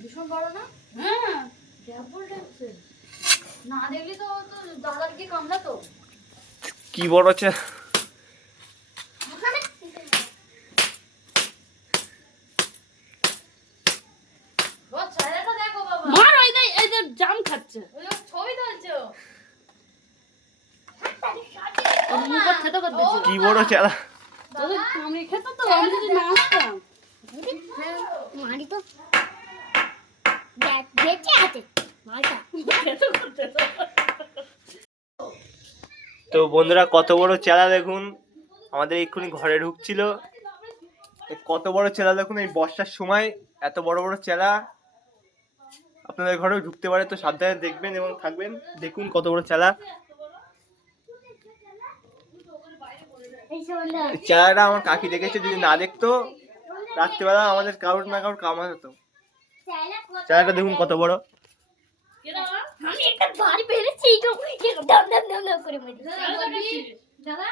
ভীষণ বড় না? হ্যাঁ ডবল টাইপসের। না দেখলি তো দাদার কি কামড়াতো। কি বড় চেলা! বাবা চেহারাটা দেখো বাবা। মার এই যে জাম খাচ্ছে ওই যে ছবি তুলছো। মুখ খেতে করতে কি বড় চেলা! তোদের আমি খেত তো আমি যদি না আসতাম মারি তো বেঁচে আছে মালটা খেতে করতে তো তো বন্ধুরা কত বড় চেলা দেখুন, আমাদের এক্ষুনি ঘরে ঢুকছিল। কত বড় চেলা দেখুন, এই বর্ষার সময় এত বড় বড় চেলা আপনাদের ঘরেও ঢুকতে পারে, তো সাবধানে দেখবেন এবং থাকবেন। দেখুন কত বড় চেলা। এই সন্ধ্যা এই চেলাটা আমার কাকি দেখেছে, যদি না দেখতো রাত্রিবেলা আমাদের কারোর না কারোর কামড় হতো। চেলাটা দেখুন কত বড়। আমি একটা বাড়ি পেরেছি দাম দাম দাম দাম করে মারি দাদা